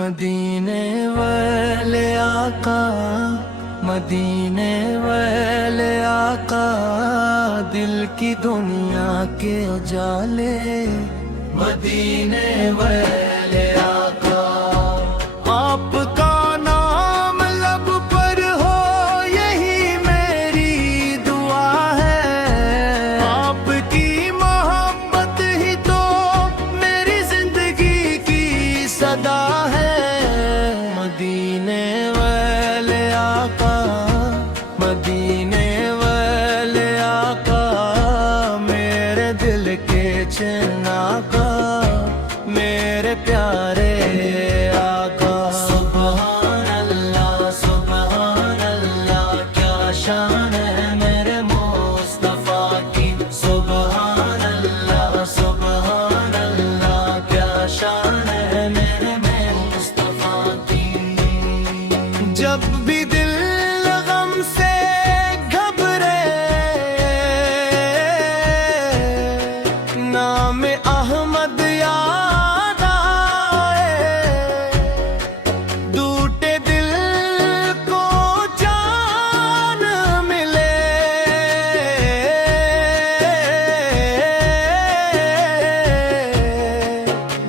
मदीने वाले आका, मदीने वाले आका, दिल की दुनिया के उजाले। मदीने वाले आका, आपका नाम लब पर हो यही मेरी दुआ है। आपकी मोहब्बत ही तो मेरी जिंदगी की सदा है। मदीने वाले आका, मदीने वाले आका, मेरे दिल के चैन आका, मेरे प्यारे आका। सुभान अल्लाह, सुभान अल्लाह, क्या शान है मेरे मुस्तफा की। सुभान अल्लाह, सुभान अल्लाह, क्या शान है मेरे मुस्तफा की। जब भी दिल गम से घबरे, नाम अहमद याद आए। टूटे दिल को जान मिले,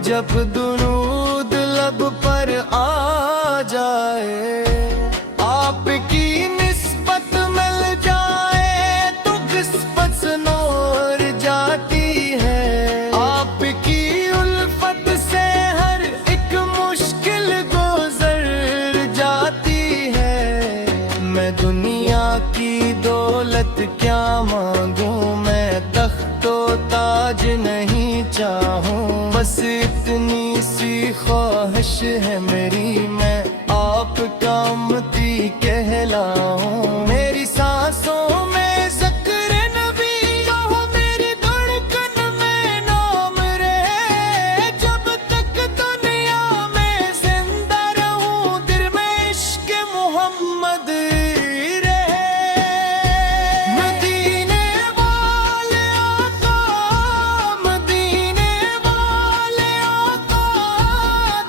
जब दुरूद लब पर आ जाए। आपकी निस्बत मिल जाए तो किस्मत नूर जाती है। आपकी उल्फत से हर एक मुश्किल गुजर जाती है। मैं दुनिया की दौलत क्या मांगूं, मैं तख्तो ताज नहीं चाहूं। बस इतनी सी ख्वाहिश है मेरी, मैं आपका उम्मती कहलाऊं। मेरी सांसों में ज़िक्र नबी हो, मेरी धड़कन में नाम रहे। जब तक दुनिया में जिंदा रहूं, दिल में इश्क मोहम्मद रहे। मदीने वाले आका, मदीने वाले आका,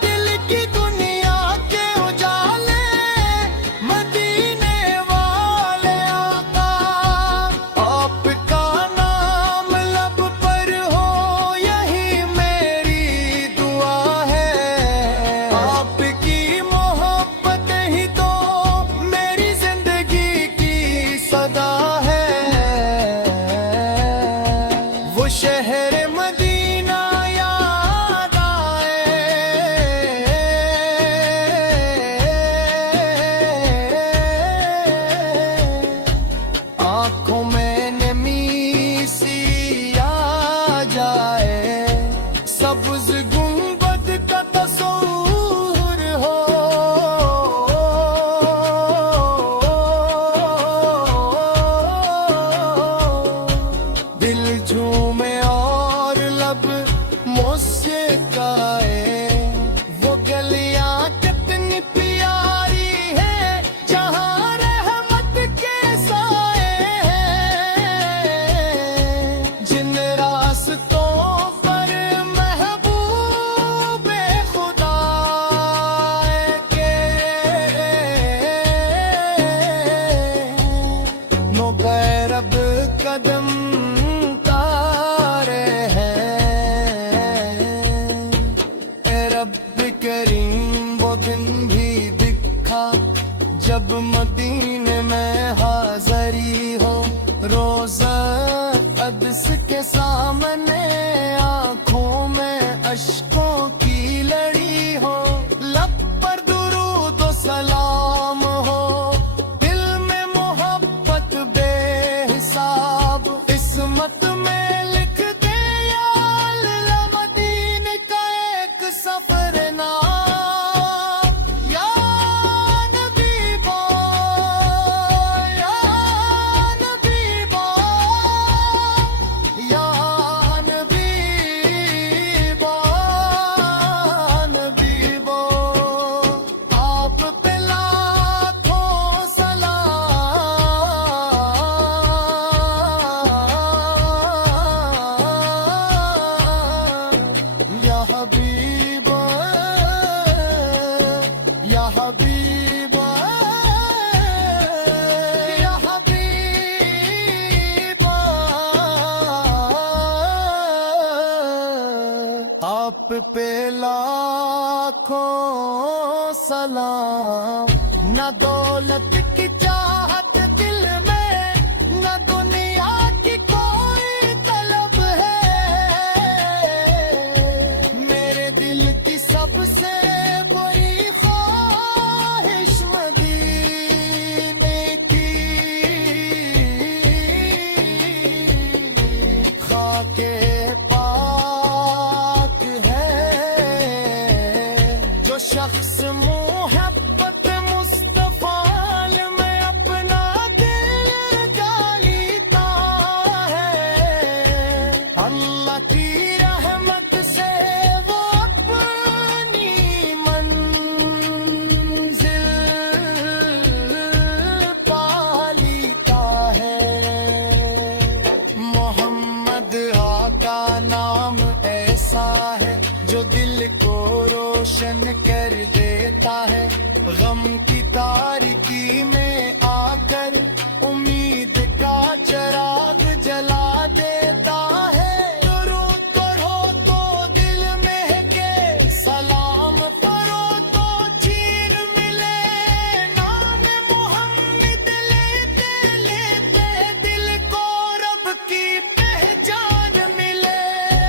दिल की दुनिया के उजाले। मदीने वाले आका, आपका नाम लब पर हो यही मेरी दुआ है। आपकी मोहब्बत ही तो मेरी जिंदगी की सदा है। वो शहर मदीना याद आए। आंखों में नमी सी आ जाए। सब्ज गुंबद का तस्वूर हो, दिल झूमे और लब मुस्काए। वो गलियां कितनी प्यारी है, जहां रहमत के साए हैं। जिन रास्तों पर महबूब खुदा के मुगैरब कदम तारे हैं। ए रब करीम, वो दिन भी दिखा जब मदीने में हाज़री हो। रोज़ा अदस के सामने आँखों में अश्कों की लड़ी हो। लब पर दुरूद व सलाम हो, दिल में मोहब्बत बेहिसाब। किस्मत में लिख दे या अल्लाह मदीने का एक सफरनामा। या नबी बा, या नबी बा, या नबी बा, नबी हबीबा या हबीबा, आप पे लाखों सलाम। न दौलत की चाहत दिल में, न दुनिया की कोई तलब है, मेरे दिल की सबसे बड़ी ख्वाहिश मदीने की। खाके पाक है जो शख्स मोहब्बत मुस्तफा में अपना दिल डालता है। अल्लाह की रहमत से वो अपनी मंजिल पा लेता है। मोहम्मद आका नाम ऐसा है जो दिल को रोशन कर देता है। गम की तारीकी में आकर उम्मीद का चिराग जला देता है। दुरूद पढ़ो तो दिल महके, सलाम पढ़ो तो चीन मिले। नाम मोहम्मद लेते लेते दिल को रब की पहचान मिले।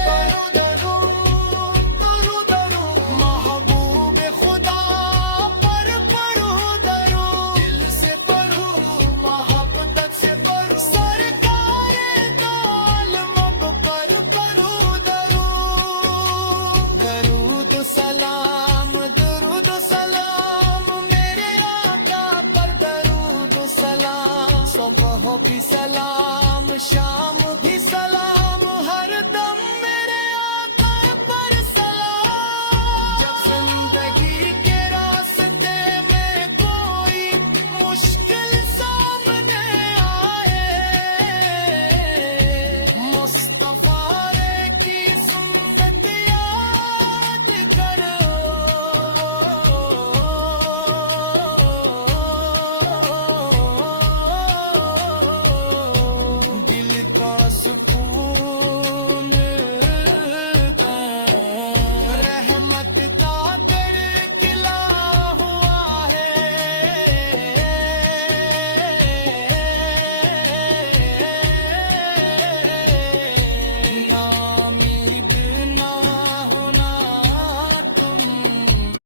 पढ़ो दरूद महबूब खुदा पर पढ़ो दरूद, दिल से पढ़ो मोहब्बत से पढ़ो। सरकार दो आलम पर पढ़ो दरूद। दरूद सलाम मेरे आका पर दरूद सलाम। सुबह भी सलाम शाम भी सलाम।